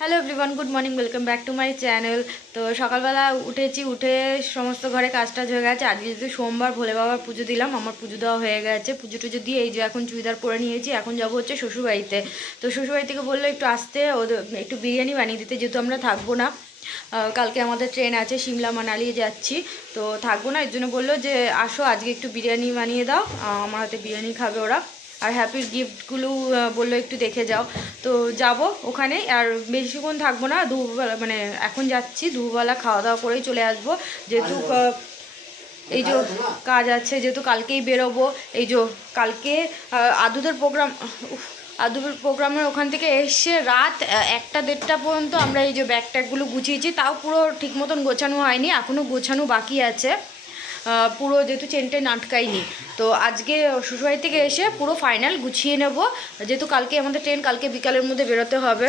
Hello everyone, good morning, welcome back to my channel. তো সকালবেলা উঠে সমস্ত ঘরে কাজ টাজ হয়ে গেছে। আজকে যেহেতু সোমবার, ভোলে বাবার পুজো দিলাম, আমার পুজো দেওয়া হয়ে গেছে। পুজো টুজো দিয়ে এই যে এখন চুড়িদার পরে নিয়েছি। এখন যাবো হচ্ছে শ্বশুরবাড়িতে। তো শ্বশুরবাড়ি থেকে বললো একটু আসতে, ওদের একটু বিরিয়ানি বানিয়ে দিতে, যেহেতু আমরা থাকবো না। কালকে আমাদের ট্রেন আছে, সিমলা মানালি যাচ্ছি, তো থাকবো না। এর জন্য বললো যে আসো আজকে একটু বিরিয়ানি বানিয়ে দাও, আমার হাতে বিরিয়ানি খাবে ওরা। আর হ্যাপির গিফটগুলো বললো একটু দেখে যাও। তো যাব ওখানে, আর বেশিক্ষণ থাকবো না, দুবেলা মানে এখন যাচ্ছি, দুবেলা খাওয়া দাওয়া করেই চলে আসবো। যেহেতু এই যে কাজ আছে, যেহেতু কালকেই বেরোবো। এই যে কালকে আদুদের প্রোগ্রাম, আদুদের প্রোগ্রামের ওখান থেকে এসে রাত 1টা-1:30 পর্যন্ত আমরা এই যে ব্যাগ ট্যাগগুলো গুছিয়েছি, তাও পুরো ঠিক মতন গোছানো হয়নি, এখনও গোছানো বাকি আছে পুরো, যেহেতু চেনটা আটকাইনি। তো আজকে শ্বশুরবাড়ি থেকে এসে পুরো ফাইনাল গুছিয়ে নেব, যেহেতু কালকে আমাদের ট্রেন, কালকে বিকালের মধ্যে বেরোতে হবে।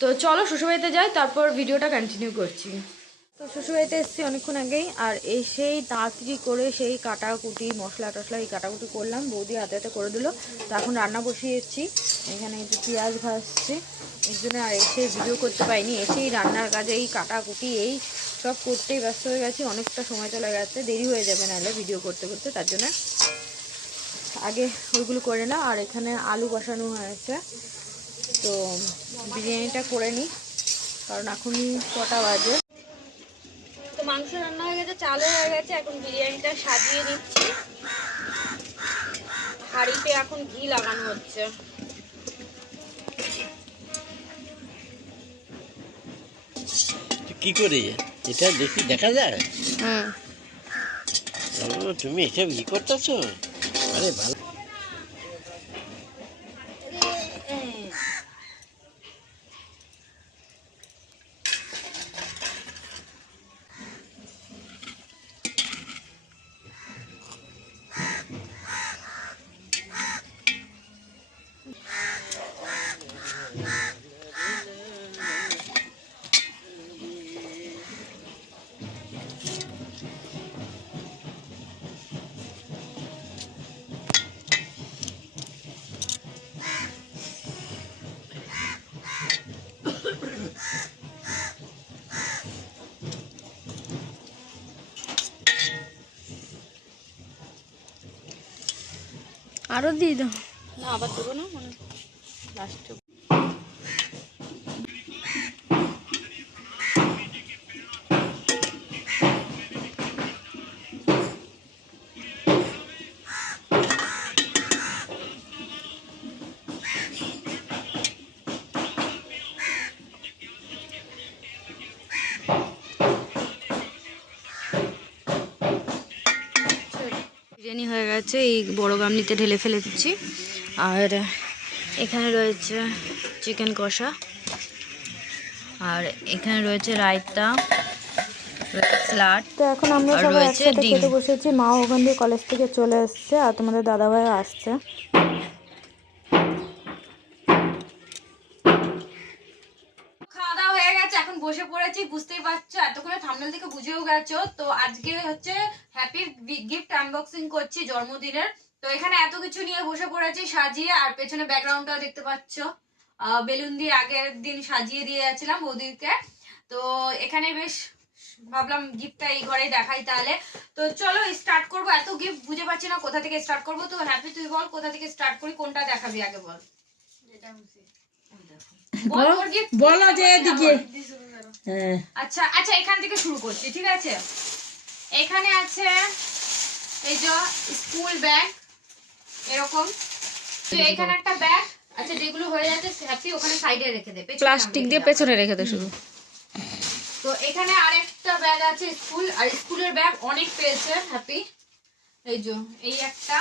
তো চলো শ্বশুরবাড়িতে যাই, তারপর ভিডিওটা কন্টিনিউ করছি। তো শ্বশুরবাড়িতে এসেছি অনেকক্ষণ আগেই, আর এসেই তাড়াতাড়ি করে সেই কাটাকুটি মশলা টশলা এই কাটাকুটি করলাম, বৌদি হাতে হাতে করে দিল। তো এখন রান্না বসিয়েছি, এখানে একটু পেঁয়াজ ভাজছি এর জন্য, আর এসে ভিডিও করতে পারিনি। এসেই রান্নার কাজে এই কাটাকুটি এই সব করতেই ব্যস্ত হয়ে গেছি, অনেকটা সময় চলে গেছে, দেরি হয়ে যাবে নাহলে ভিডিও করতে করতে, তার জন্য আগে ওইগুলো করে না। আর এখানে আলু বসানো হয়েছে, তো বিরিয়ানিটা করে নিই, কারণ এখনই কটা বাজে। তো মাংস রান্না হয়ে গেছে, চালও হয়ে গেছে, এখন বিরিয়ানিটা সাজিয়ে নিচ্ছি। হাঁড়িতে এখন ঘি লাগানো হচ্ছে। কি করে এটা দেখি দেখা যায়? তুমি এসব ই করতেছো? আরে ভালো। আরও দিয়ে দাও না, আবার দেবো না, মানে লাস্টে। বিরিয়ানি হয়ে গেছে, এই বড় গামলিতে ঢেলে ফেলে দিচ্ছি। আর এখানে রয়েছে চিকেন কষা, আর এখানে রয়েছে রায়তা, স্যালাড। তো এখন আমরা সবাই একসাথে খেতে বসেছি, মা ওখান দিয়ে কলেজ থেকে চলে এসছে, আর তোমাদের দাদাভাই আসছে। খাওয়া দাওয়া হয়ে গেছে, এখন বসে পড়েছি, বুঝতেই পারছো, এতক্ষণে থাম্বনেল থেকে বুঝেও গেছো। তো আজকে হচ্ছে হ্যাপির গিফট আনবক্সিং করছি জন্মদিনের। তো এখানে এত কিছু নিয়ে বসে পড়েছি সাজিয়ে, আর পেছনে ব্যাকগ্রাউন্ডটাও দেখতে পাচ্ছ, বেলুন দিয়ে আগের দিন সাজিয়ে দিয়ে যাচ্ছিলাম বৌদিকে। তো এখানে বেশ ভাবলাম গিফটটা এই ঘরে দেখাই তাহলে। তো চলো স্টার্ট করবো, এত গিফট বুঝে পাচ্ছি না কোথা থেকে স্টার্ট করবো। তো হ্যাপি তুই বল কোথা থেকে স্টার্ট করি, কোনটা দেখাবি আগে বল। বলো যে এদিকে। আচ্ছা আচ্ছা, এখান থেকে শুরু করছি, ঠিক আছে। এখানে আছে এই যে স্কুল ব্যাগ, এরকম। তো এখানে একটা ব্যাগ আচ্ছা, যেগুলো হয়ে যাচ্ছে হ্যাপি ওখানে সাইডে রেখে দে, প্লাস্টিক দিয়ে পেছনে রেখে দে শুধু। তো এখানে আরেকটা ব্যাগ আছে স্কুল, আর স্কুলের ব্যাগ অনেক পেয়েছে হ্যাপি। এই যে এই একটা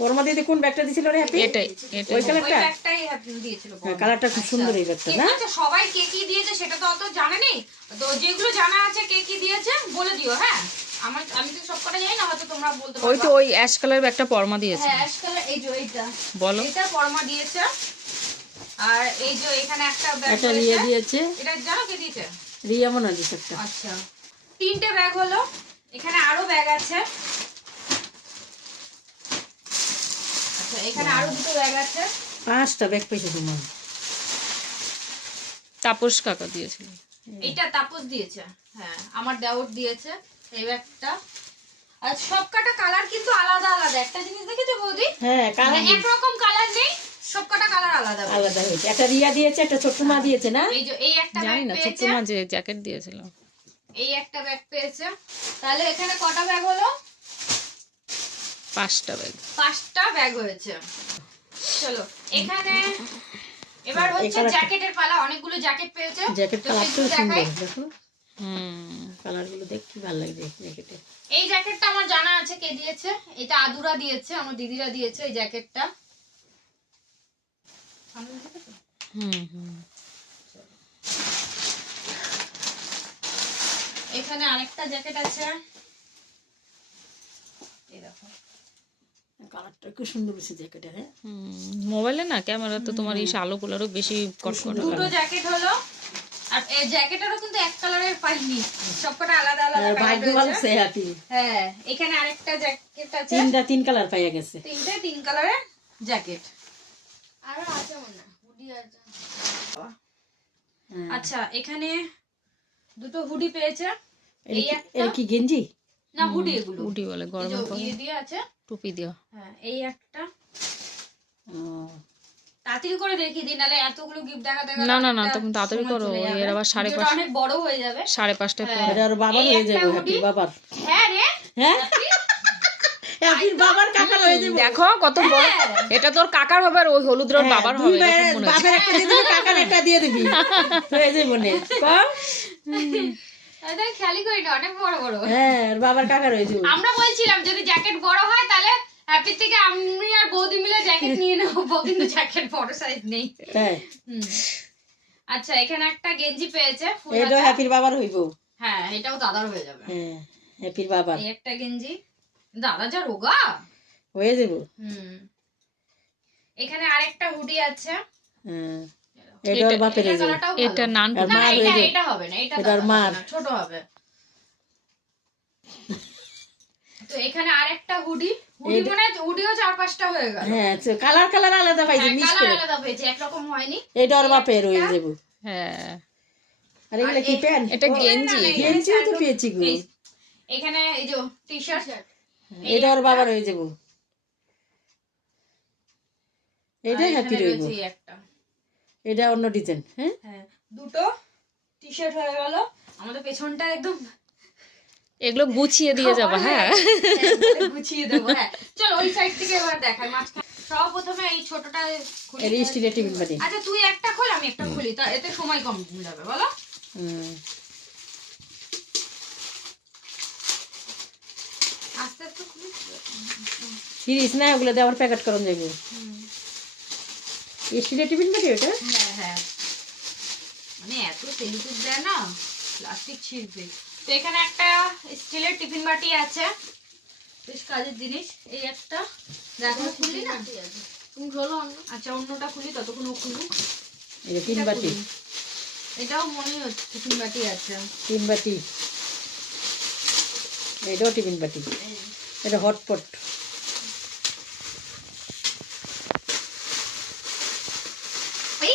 পরমা দিদি কোন ব্যাগটা দিছিল রে হ্যাপি? এটাই ওই কালারটা, ওই ব্যাগটাই হ্যাপি দিয়েছিল। কালারটা খুব সুন্দর এই ব্যাগটা না? আচ্ছা সবাই কে কি দিয়েছে সেটা তো অত জানা নেই, তো যেগুলো জানা আছে কে কি দিয়েছে বলে দিও। হ্যাঁ, আমি তো সব কটা জানি না, হয়তো তোমরা বলতে পারবে। ওই তো ওই অ্যাশ কালার ব্যাগটা পরমা দিয়েছে। হ্যাঁ অ্যাশ কালার, এই যে এইটা বলো। এটা পরমা দিয়েছে। আর এই যে এখানে একটা ব্যাগ একটা রিয়া দিয়েছে। এটা জানো কে দিয়েছে? রিয়া মনে দিয়েছে একটা। আচ্ছা, তিনটে ব্যাগ হলো। এখানে আরো ব্যাগ আছে। আচ্ছা আচ্ছা এখানে আরো দুটো ব্যাগ আছে। 5টা ব্যাগ পেয়েছে তোমার। তাপস কাকা দিয়েছিল। এটা তাপস দিয়েছে, হ্যাঁ আমার দেওর দিয়েছে এই ব্যাগটা। আর সব কটা কালার কিন্তু আলাদা আলাদা। একটা জিনিস দেখেছো বৌদি, হ্যাঁ কালার একরকম কালার নেই, সব কটা কালার আলাদা আলাদা হয়েছে। একটা রিয়া দিয়েছে, একটা ছোট্ট মা দিয়েছে না? এই যে এই একটা ব্যাগ জানি না ছোট্ট পেয়েছে, মা যে জ্যাকেট দিয়েছিল। এই একটা ব্যাগ পেয়েছে। তাহলে এখানে কটা ব্যাগ হলো? 5টা ব্যাগ। 5টা ব্যাগ হয়েছে। চলো এখানে এবার হচ্ছে এখানে- জ্যাকেটের পালা। অনেকগুলো জ্যাকেট পেয়েছে। জ্যাকেট তো কালারটাও সেগুলো সুন্দর, দেখাই। দেখো হুম। কালারগুলো দেখ কি ভালো লাগছে জ্যাকেটে। এই জ্যাকেটটা আমার জানা আছে কে দিয়েছে। এটা আদুরা দিয়েছে, আমার দিদিরা দিয়েছে এই জ্যাকেটটা। হুম হুম। এখানে আরেকটা জ্যাকেট আছে, এই দেখো। কালারটা খুব সুন্দর হয়েছে জ্যাকেটের। হ্যাঁ মোবাইলে না ক্যামেরা তো তোমার এই আলোগুলোরও বেশি কটকট দুটো জ্যাকেট হলো। আর এই জ্যাকেটেরও কিন্তু এক কালারের পাইনি, সবকটা আলাদা আলাদা কালার ভাগ্য ভালো রয়েছে। সে হ্যাপি। হ্যাঁ এখানে আরেকটা জ্যাকেট আছে, 3 কালার পাইয়া গেছে। তিনটে 3 কালারের জ্যাকেট। আরো আছে মনে হয়, হুডি আছে। হ্যাঁ। আচ্ছা এখানে দুটো হুডি পেয়েছে। এই একটা এর কি গেঞ্জি? না হুডি, এগুলো উডি বলে এই যে গরমের পরে ইয়ে দিয়ে আছে। টুপি দেওয়া। হ্যাঁ এই একটা। ও, তাড়াতাড়ি করে দেখিয়ে দিই, নাহলে এতগুলো গিফট দেখাতে গেলে না না না অনেকটা তুমি তাড়াতাড়ি সময় করো, চলে যাবে। এর আবার ভিডিওটা 5:30 অনেক বড় হয়ে যাবে। 5:30টায় হ্যাঁ। পড়ে। এটা আর বাবার এই হয়ে একটা যাবে, হুডি। হ্যাপি বাবার। হ্যাঁ রে, হ্যাঁ হ্যাপির বাবার কাকার হয়ে যাবে। দেখো কত বড়, এটা তোর কাকার হবে আর ওই হলুদ রঙের বাবার হবে এরকম মনে হচ্ছে। বাবার একটা দিয়ে দিবি, কাকার একটা দিয়ে দিবি, হয়ে যাবে মনে কম। তাদের খেয়ালই করি না, অনেক বড় বড়। হ্যাঁ আর বাবার কাকার হয়ে যাবে। আমরা বলছিলাম যদি জ্যাকেট বড় হয় তাহলে হ্যাপি থেকে আমি আর বৌদি মিলে জ্যাকেট নিয়ে নেবো, কিন্তু জ্যাকেট বড় সাইজ নেই। হ্যাঁ হুম। আচ্ছা এখানে একটা গেঞ্জি পেয়েছে ফুল এটা হাতা। হ্যাপির বাবার হইব। হ্যাঁ এটাও দাদার হয়ে যাবে। হ্যাঁ হ্যাপির বাবার এই একটা গেঞ্জি, দাদা যা রোগা। হয়ে যাবে। হুম। এখানে আরেকটা হুডি আছে। হ্যাঁ এটা ওর বাপের হয়ে যাবে। কালারটাও ভালো। এটা নান আর না মার হয়ে এটা যাবে। এটা হবে না, এটা এটা আর দাদার মার। হবে না, ছোট হবে। তো এখানে আরেকটা হুডি, হুডি মানে হুডিও 4-5টা হয়ে গেল। হ্যাঁ কালার কালার আলাদা পাইছে মিক্স কালার করে। আলাদা হয়েছে, একরকম হয়নি। এটা ওর বাপের হয়ে যাবে। হ্যাঁ আর এগুলো কি প্যান্ট? এটা গেঞ্জি। গেঞ্জিও তো পেয়েছি গো। এখানে এই যে টি-শার্ট, এটা ওর বাবার হয়ে যাবে। এটা আর হ্যাপি এখানে রইব। রয়েছে এই একটা। এটা অন্য ডিজাইন। হ্যাঁ হ্যাঁ দুটো টি-শার্ট হয়ে গেল। আমাদের পেছনটা একদম এগুলো গুছিয়ে দিয়ে যাবা। হ্যাঁ গুছিয়ে দেবো। হ্যাঁ চল ওই সাইড থেকে এবার দেখাই মাঝখানে। সর্বপ্রথমে এই ছোটটা খুলি। এর স্টিলের টিফিন বাটি। আচ্ছা তুই একটা খোল, আমি একটা খুলি, তা এতে সময় কম যাবে বলো। হুম আস্তে আস্তে খুলি। সিরিজ না ওগুলো দিয়ে আবার প্যাকেট করন যাবে। স্টিলের টিফিন বাটি ওটা? হ্যাঁ হ্যাঁ, মানে এত সেলিফিস দেয় না, প্লাস্টিক ছিঁড়বে। তো এখানে একটা স্টিলের টিফিন বাটি আছে, বেশ কাজের জিনিস। এই একটা দেখো খুলি না, তুমি খোলো অন্য। আচ্ছা অন্যটা খুলি, ততক্ষণ ও খুলুক। এই যে টিফিন এটা বাটি। খুলি। এটাও মনে হচ্ছে টিফিন বাটি আছে। টিফিন বাটি। এটাও টিফিন বাটি। এটা হটপট। এই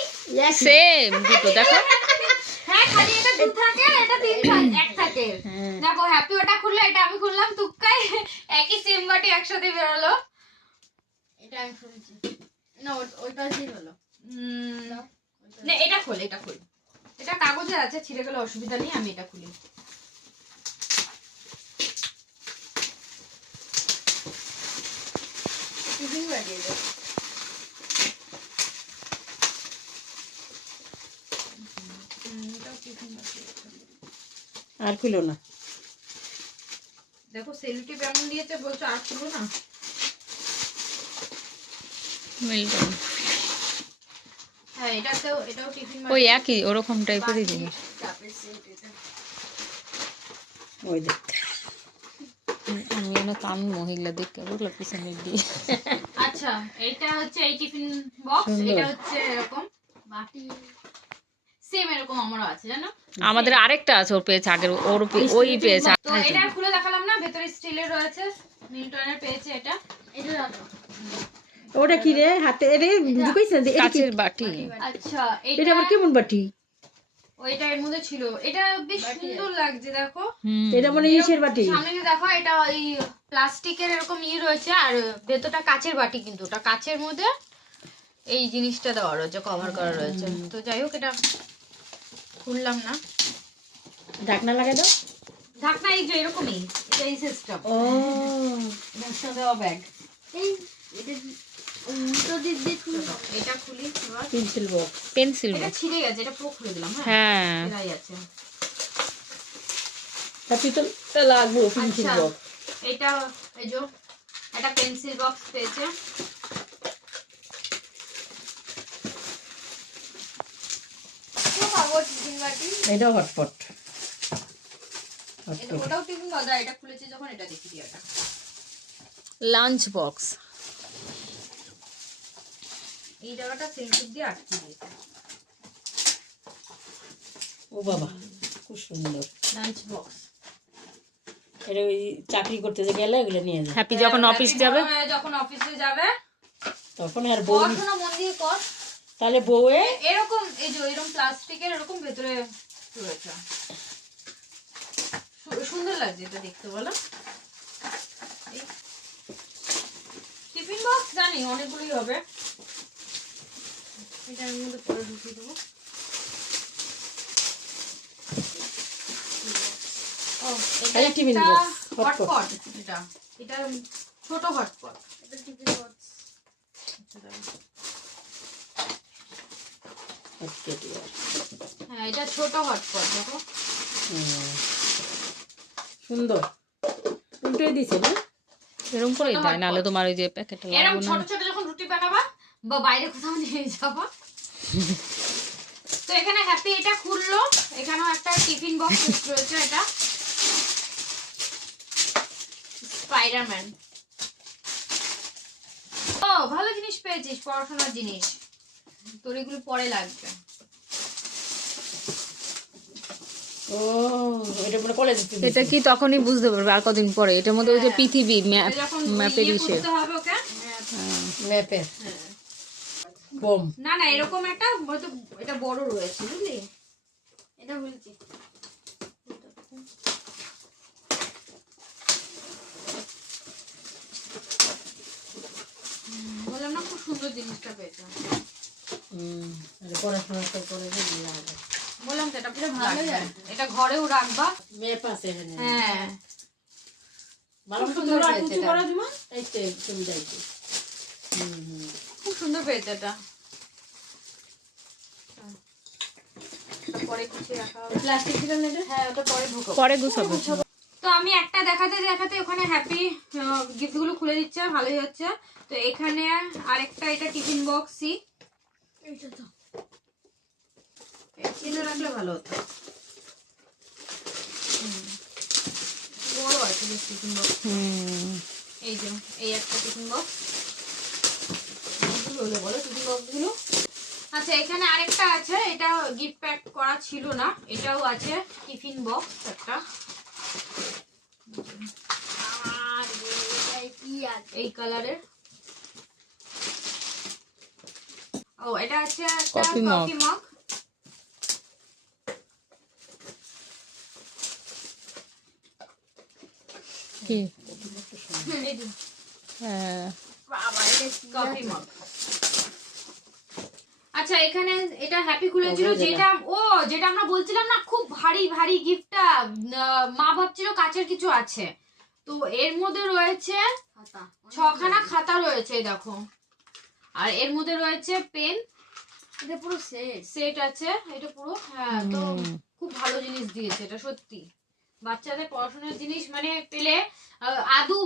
সেম দুটো দেখো। হ্যাঁ খালি এটা 2 থাকে আর এটা 3 থাকে, 1 থাকে। দেখো হ্যাপি ওটা খুললো, এটা আমি খুললাম, তুক্কাই একই সেম বাটি একসাথে বেরোলো। এটা আমি খুলছি না, ওইটা কি হলো? না এটা খোল, এটা খোল। এটা কাগজে আছে, ছিঁড়ে গেলে অসুবিধা নেই, আমি এটা খুলি। টিফিন বাটি এটা। এটাও টিফিন বাটি। আর খুলো না। দেখো সেলুটি কেমন দিয়েছে, বলছো আর খুলো না। মিল্টন হ্যাঁ এটাও টিফিন ওই একই ওরকম টাইপেরই জিনিস। ওই দেখ আমি এনে কান মহিলা দেখতে বুঝলো পিছনের দিয়ে। আচ্ছা এটা হচ্ছে এই টিফিন বক্স, সুন্দর। এটা হচ্ছে এরকম বাটি, সেম এরকম আমারও আছে জানো। আমাদের আরেকটা আছে, ওর পেয়েছে আগের, ওর ওই পেয়েছে। তো এটা খুলে দেখালাম না, ভেতরে স্টিলের রয়েছে, মিল্টনের পেয়েছে এটা। এটা রাখো। ও ওটা কি রে হাতে রে ঢুকাইছ না এটা কি? কাচের বাটি। আচ্ছা এটা আবার কেমন বাটি? ওইটা এর মধ্যে ছিল, এটা বেশ সুন্দর লাগছে দেখো। হুম। এটা মানে ইসের বাটি। সামনে যে দেখো এটা এই প্লাস্টিকের এরকম রয়েছে, আর ভেতরটা কাচের বাটি, কিন্তু ওটা কাচের মধ্যে এই জিনিসটা দেওয়া রয়েছে, কভার করা রয়েছে। তো যাই হোক, এটা খুললাম না, ঢাকনা লাগাই দাও। ঢাকনা এই যে এরকমই, এটা এই সিস্টেম। ও ব্যবসা দেওয়া ব্যাগ। এটা খুলি এবার। Pencil box. পেন্সিল এটা ছিঁড়ে গেছে, এটা পুরো খুলে দিলাম। হ্যাঁ, হ্যাঁ এরাই আছে। তাতে তো লাগবে পেন্সিল আচ্ছা, বক্স। এটা এই যে একটা পেন্সিল বক্স পেয়েছে। এটাও হটপট। ওটাও টিফিন বাদা, এটা খুলেছে যখন এটা দেখি দিই। এটা লাঞ্চ বক্স। এই জায়গাটা সেন্সিভ দিয়ে আটকে দিয়েছে। ও বাবা খুব সুন্দর। Lunch box. এটা ওই চাকরি করতে যে গেলে এগুলো নিয়ে যায়। হ্যাপি যখন অফিস যাবে, যখন অফিসে যাবে তখন আর বউ পড়াশোনা মন দিয়ে কর। তাহলে বউয়ে এরকম এই যে এরকম প্লাস্টিকের এরকম ভেতরে রয়েছে, সুন্দর লাগছে এটা দেখতে, বলো। এই টিফিন বক্স জানি অনেকগুলোই হবে, এটা এর মধ্যে পরে ঢুকিয়ে দেবো। ও, এটা এই টিফিন একটা বক্স, হটপট। হটপট। এটা এটা ছোট হটপট। এটা টিফিন বক্স। হ্যাঁ, এটা ছোট হটপট দেখো। সুন্দর উল্টে দিছে না? এরকম করেই দেয়, নাহলে তোমার ওই যে প্যাকেটটা এরকম লাগবে না। ছোট ছোট যখন রুটি বানাবা বা বাইরে কোথাও নিয়ে যাবা। তো এখানে হ্যাপি এটা খুললো, এখানেও একটা টিফিন বক্স রয়েছে। এটা স্পাইডারম্যান। ও ভালো জিনিস পেয়েছিস, পড়াশোনার জিনিস, তোর এগুলো পরে লাগবে। ও এটা পুরো কলেজ থেকে এটা কি তখনই বুঝতে পারবে আর কদিন পরে, এটার মধ্যে ওই যে পৃথিবী এটা যখন ম্যাপের ইয়ে ইসে। করতে হবে ওকে। ম্যাপের বম। না না, এরকম একটা হয়তো এটা বড় রয়েছে, বুঝলি? এটা বলছি বললাম না, খুব সুন্দর জিনিসটা পেয়েছে। পড়াশোনা তো করে লাগে। বললাম তো এটা পুরো ভালো যায়, এটা ঘরেও রাখবা। ম্যাপ আছে এখানে। হ্যাঁ, ভালো খুব সুন্দর সুন্দর আর হয়েছে কিছু এটা। করা দিমা এই তো সুবিধা আছে। খুব সুন্দর পেয়েছে এটা। পরে কিছু রাখা হবে। প্লাস্টিক দিলাম না এটা? হ্যাঁ, ওটা পরে ঢুকো। পরে গুছাবো। তো আমি একটা দেখাতে দেখাতে ওখানে হ্যাপি গিফট গুলো খুলে দিচ্ছে, ভালোই হচ্ছে। তো এখানে আরেকটা এটা টিফিন বক্সই, এটা তো চিনে রাখলে ভালো হতো। বড় আছে বেশ টিফিন বক্স। এই যে এই একটা টিফিন বক্স হলো, বলো টিফিন বক্স গুলো। আচ্ছা, এখানে আরেকটা আছে, এটা গিফট প্যাক করা ছিল না, এটাও আছে টিফিন বক্স একটা। এই কালারের। ও এটা আছে একটা কফি মগ। Coffee mug. কি? এই যে হ্যাঁ বাবা, এটা কফি মগ। আচ্ছা, এখানে এটা হ্যাপি খুলেছিল, যেটা আমরা বলছিলাম না খুব ভারী ভারী গিফটটা, মা ভাবছিল কাচের কিছু আছে। তো এর মধ্যে রয়েছে 6খানা খাতা রয়েছে, দেখো। আর এর মধ্যে রয়েছে পেন, এটা পুরো সেট আছে, এটা পুরো। হ্যাঁ, তো খুব ভালো জিনিস দিয়েছে এটা, সত্যি। বাচ্চাদের পড়াশোনার জিনিস মানে পেলে আদু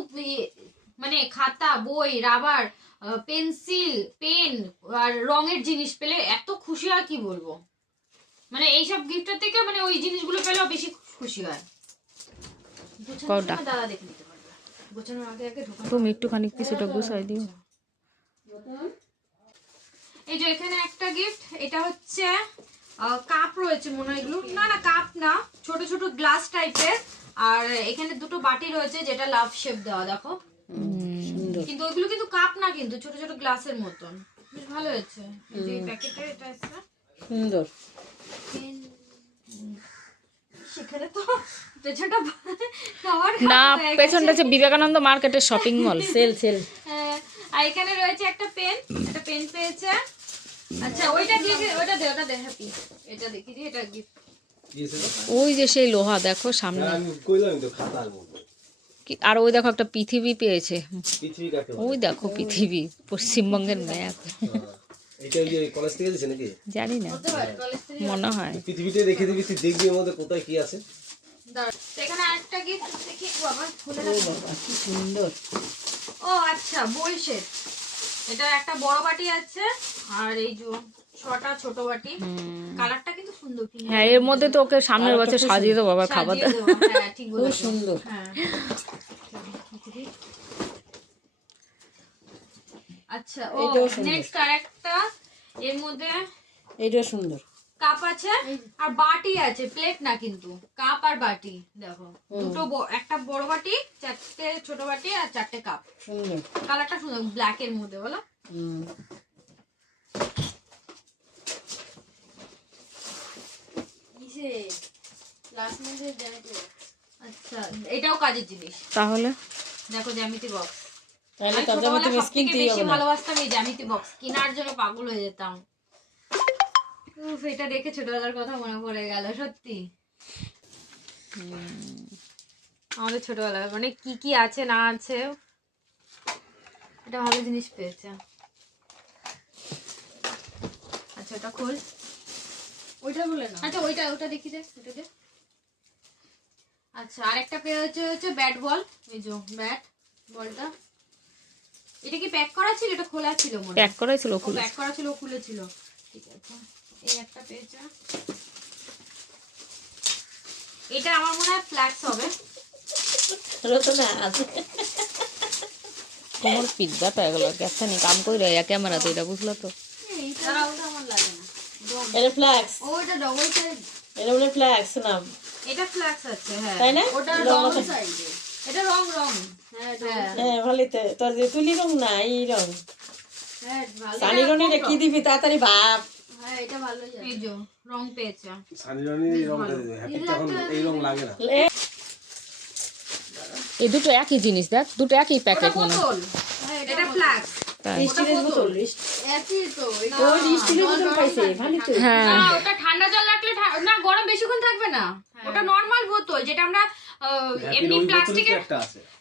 মানে খাতা, বই, রাবার, পেন্সিল, পেন আর রঙের জিনিস পেলে এত খুশি হয় কি বলবো। মানে এইসব গিফটের থেকে মানে ওই জিনিসগুলো পেলেও বেশি খুশি হয়। দাদা দেখে নিতে পারবে, গোছানোর আগে আগে ঢোকানো। তুমি একটুখানি কিছুটা গুছাই দিও। এই যে এখানে একটা গিফট, এটা হচ্ছে কাপ রয়েছে মনে হয়, এগুলো না না কাপ না, ছোট ছোট গ্লাস টাইপের। আর এখানে দুটো বাটি রয়েছে, যেটা লাভ শেপ দেওয়া, দেখো সুন্দর। কিন্তু ওইগুলো কিন্তু কাপ না, কিন্তু ছোট ছোট গ্লাসের মতন, বেশ ভালো হয়েছে। এই যে প্যাকেটটা এটা এসছে সুন্দর। সেখানে তো পেছনটা খাবার না, পেছনটা হচ্ছে বিবেকানন্দ মার্কেটের শপিং মল। Sell sell. হ্যাঁ, আর এখানে রয়েছে একটা পেন পেয়েছে। আচ্ছা ওইটা দিয়ে ওটা দে হ্যাপি, এটা দেখি যে এটা গিফট ওই যে সেই লোহা দেখো সামনে, আমি কইলাম তো খাতার মধ্যে আর ওই দেখো একটা পৃথিবী পেয়েছে, পৃথিবী কাকে বলে? ওই দেখো পৃথিবী, পশ্চিমবঙ্গের ম্যাপ। এটা কি কলেজ থেকে দিছে নাকি? জানি না, মনে হয়। পৃথিবীতে রেখে দিবি, তুই দেখবি এর মধ্যে কোথায় কি আছে। দাঁড়া, তো এখানে আরেকটা গিফট দেখি বাবা খুলে ও রাখো। বাবা কি সুন্দর। ও আচ্ছা, বই সেট। এটা একটা বড় বাটি আছে আর এই যে 6টা ছোট বাটি। কালারটা কিন্তু সুন্দর, কি হ্যাঁ, এর মধ্যে তো ওকে সামনের বছর সাজিয়ে দেবো বাবা খাবার সাজিয়ে দেবো। হ্যাঁ ঠিক খুব বলেছো। সুন্দর। হ্যাঁ আচ্ছা, ও এটাও সুন্দর। নেক্সট আরেকটা এর মধ্যে এইটাও সুন্দর। কাপ আছে আর বাটি আছে, প্লেট না কিন্তু কাপ আর বাটি। দেখো দুটো একটা বড় বাটি, 4টে ছোট বাটি আর 4টে কাপ। সুন্দর। কালারটা সুন্দর, ব্ল্যাক এর মধ্যে বলো। হুম। আচ্ছা এটাও কাজের জিনিস। তাহলে দেখো জ্যামিতি বক্স। তাহলে আমি তার জন্য ছোটবেলায় তুমি সব থেকে কিনতেই বেশি হবে না। ভালোবাসতাম এই জ্যামিতি বক্স, কেনার জন্য পাগল হয়ে যেতাম। উফ, এটা দেখে ছোটবেলার কথা মনে পড়ে গেল সত্যি। আমাদের ছোটবেলায় মানে কি কি আছে না আছে, এটা ভালো জিনিস পেয়েছে। আচ্ছা ওটা খোল, ওইটা বলে না। আচ্ছা ওটা দেখি দে, ওটা দে। আচ্ছা আরেকটা পেয়েছে হচ্ছে ব্যাট বল। এই যে ব্যাট বলটা, এটা কি প্যাক করা ছিল? এটা খোলা ছিল মনে হয়। প্যাক করাই ছিল, খুলে প্যাক করা ছিল, খুলেছিল। ঠিক আছে, এই একটা পেয়েছে। এটা আমার মনে হয় ফ্ল্যাক্স হবে। রচনা আছে। তোমার পিজ্জা পেয়ে গেল, গেছে নি কাম করে ক্যামেরাতে, এটা বুঝলো তো। এইটা আমার লাগে না। এটা ফ্ল্যাক্স। ও এটা ডবল সাইড। এটা বলে ফ্ল্যাক্স নাম। এটা ফ্ল্যাক্স আছে, হ্যাঁ তাই না? ওটা রং সাইডে, এটা রং হ্যাঁ হ্যাঁ ভালোই তো। তোর যে তুলি রং না এই রং। হ্যাঁ ভালো। সানি রঙের কি দিবি তাড়াতাড়ি ভাব। হ্যাঁ এটা ভালো যায়। এই যে রং পেয়েছে। সানিরানি রংটা দিবে, হ্যাপি তখন এই রং লাগে না। এই দুটো একই জিনিস, দেখ দুটো একই প্যাকেট মনে হয়। বোতল, এটা ফ্ল্যাক্স। তাই? স্টিলের বোতল। একই তো। ওই স্টিলের বোতল পাইছে ভালোই তো। হ্যাঁ, না ওটা ঠান্ডা জল রাখলে না গরম বেশিক্ষণ থাকবে না। ওটা নরমাল বোতল, যেটা আমরা এমনি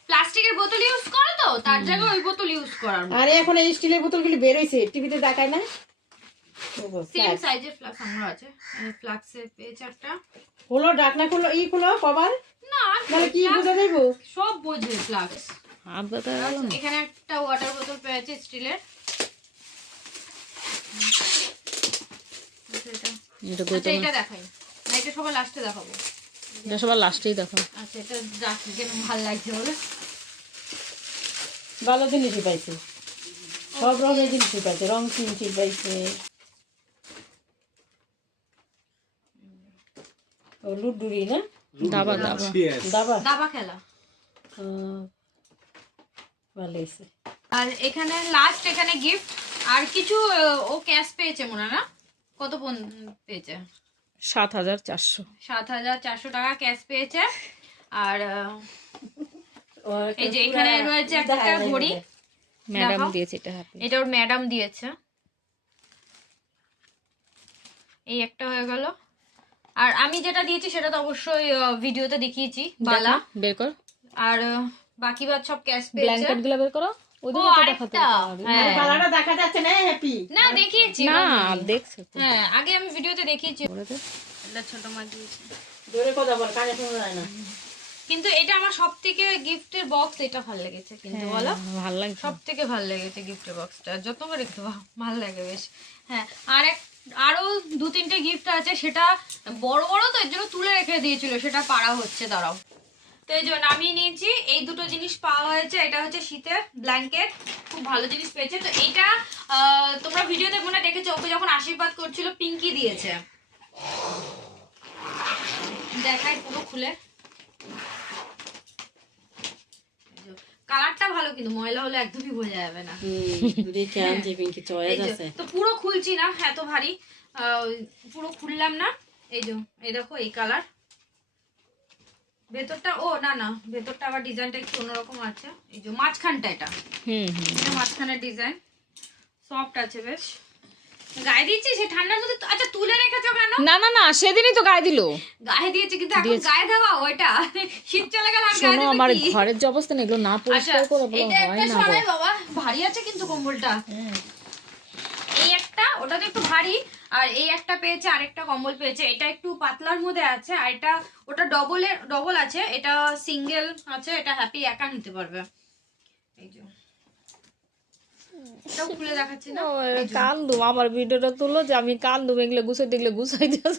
প্লাস্টিকের বোতল ইউজ করে, তো তার জায়গায় ওই বোতল ইউজ করার। আরে এখন এই স্টিলের বোতলগুলো বের হইছে, টিভিতে দেখায় না? সেম সাইজের ফ্লাক্স আমার আছে। ফ্লাক্সের পেয়েছে একটা। হলো ঢাকনা খুলো, খুলো কভার। না মানে কি বুঝা দেবো? সব বোঝে ফ্লাক্স। হাত ব্যথা গেল না? এখানে একটা ওয়াটার বোতল পেয়েছে স্টিলের। এটা আচ্ছা গৌতম, এটা দেখাই না, এটা সবার লাস্টে দেখাবো। এটা সবার লাস্টেই দেখো। আচ্ছা এটা রাখি, কেন ভালো লাগছে বলে। ভালো জিনিসই পাইছে, সব রঙের জিনিসই পাইছে, রং কিনছি পাইছে। ও লুডুরি না? দাবা দাবা দাবা। দাবা খেলা। ভালো হয়েছে। আর এখানে লাস্ট এখানে গিফট আর কিছু ও ক্যাশ পেয়েছে মনে না, কত পেয়েছে? 7,400। 7,400 টাকা ক্যাশ পেয়েছে। আর ও এই যে এখানে রয়েছে একটা ঘড়ি, ম্যাডাম দেখাও। দিয়েছে এটা, হ্যাপি। এটা ওর ম্যাডাম দিয়েছে। এই একটা হয়ে গেল। আর আমি যেটা দিয়েছি সেটা তো অবশ্যই ভিডিওতে দেখিয়েছি, বালা। বের কর, আর বাকি বাদ সব ক্যাশ পেয়েছে। ব্ল্যাঙ্কেট গুলো বের করো। ওই ও দিকে তো আরেকটা, দেখাতে হবে। হ্যাঁ বালাটা দেখা যাচ্ছে না হ্যাপি? না দেখিয়েছি না, দেখছো তো। হ্যাঁ আগে আমি ভিডিওতে দেখিয়েছি। বলে দে। এটা ছোট মা দিয়েছে। জোরে কথা বল, কানে শোনা যায় না। কিন্তু এটা আমার সব থেকে গিফটের বক্স এটা ভালো লেগেছে, কিন্তু বলো ভালো লাগে সব থেকে ভালো লেগেছে গিফটের বক্সটা, যত করে একটু ভালো লাগে বেশ। হ্যাঁ আরো 2-3টে গিফট আছে, সেটা বড় বড় তো এর জন্য তুলে রেখে দিয়েছিল, সেটা পাড়া হচ্ছে, দাঁড়াও। তো এই জন্য নামিয়ে নিয়েছি। এই দুটো জিনিস পাওয়া হয়েছে। এটা হচ্ছে শীতের ব্ল্যাঙ্কেট, খুব ভালো জিনিস পেয়েছে। তো এটা তোমরা ভিডিওতে মনে হয় দেখেছো, ওকে যখন আশীর্বাদ করছিল পিঙ্কি দিয়েছে। দেখাই পুরো খুলে। কালারটা ভালো, কিন্তু ময়লা হলে একদমই বোঝা যাবে না। দেখে আনছি পিঙ্কি চয়েস এই যে, আছে। তো পুরো খুলছি না, এত ভারী, পুরো খুললাম না। এই যে এই দেখো এই কালার, ভেতরটা ও না না ভেতরটা আবার ডিজাইনটা একটু অন্যরকম আছে। এই যে মাঝখানটা, এটা এটা মাঝখানের ডিজাইন, সফট আছে বেশ। গায়ে দিয়েছি সে ঠান্ডার মধ্যে আচ্ছা তুলে রেখেছো কেন? না না না, সেদিনই তো গায়ে দিল। গায়ে দিয়েছি কিন্তু এখন গায়ে দেওয়া ওইটা শীত চলে গেল আর গায়ে শোনো, দেবে আমার কি? ঘরের যে অবস্থা না, এগুলো না আচ্ছা পরিষ্কার করে বলো এটা হয় একটা না গো। সরাই বাবা, ভারী আছে কিন্তু কম্বলটা। এই একটা, ওটা তো একটু ভারী, আর এই একটা পেয়েছে, আরেকটা কম্বল পেয়েছে। এটা একটু পাতলার মধ্যে আছে, আর এটা ওটা ডবল আছে, এটা সিঙ্গেল আছে, এটা হ্যাপি একা নিতে পারবে। এই যে এটাও খুলে দেখাচ্ছি না। কান্দুম, আমার ভিডিওটা তুলো যে আমি কান্দুম, এগুলো গুছাই দেখলে গুছাই দিয়েছ।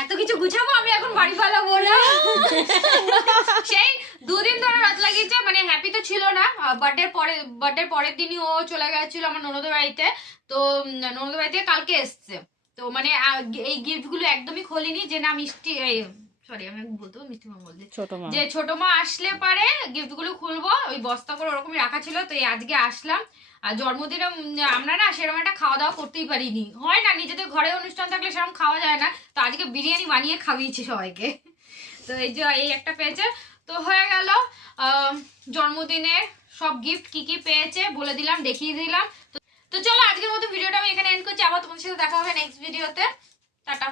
এত কিছু গুছাবো আমি এখন বাড়ি পালাবো না। সেই 2 দিন ধরে রাত লাগিয়েছে, মানে হ্যাপি তো ছিল না, বার্থডের পরের দিনই ও চলে গেছিল আমার ননদের বাড়িতে। তো ননদের বাড়িতে কালকে এসছে, তো মানে এই গিফট গুলো একদমই খোলিনি, যে না মিষ্টি সরি আমি বলতে মিষ্টি মা বলতে, ছোট মা, যে ছোট মা আসলে পারে গিফট গুলো খুলবো, ওই বস্তা করে ওরকমই রাখা ছিল। তো এই আজকে আসলাম, আর জন্মদিনে আমরা না সেরকম একটা খাওয়া দাওয়া করতেই পারিনি, হয় না নিজেদের ঘরে অনুষ্ঠান থাকলে সেরকম খাওয়া যায় না। তো আজকে বিরিয়ানি বানিয়ে খাওয়িয়েছি সবাইকে। তো এই যে এই একটা পেয়েছে, তো হয়ে গেল জন্মদিনের সব গিফট কি কি পেয়েছে বলে দিলাম, দেখিয়ে দিলাম। তো চলো আজকের মতো ভিডিওটা আমি এখানে এন্ড করছি, আবার তোমাদের সাথে দেখা হবে নেক্সট ভিডিওতে। টাটা।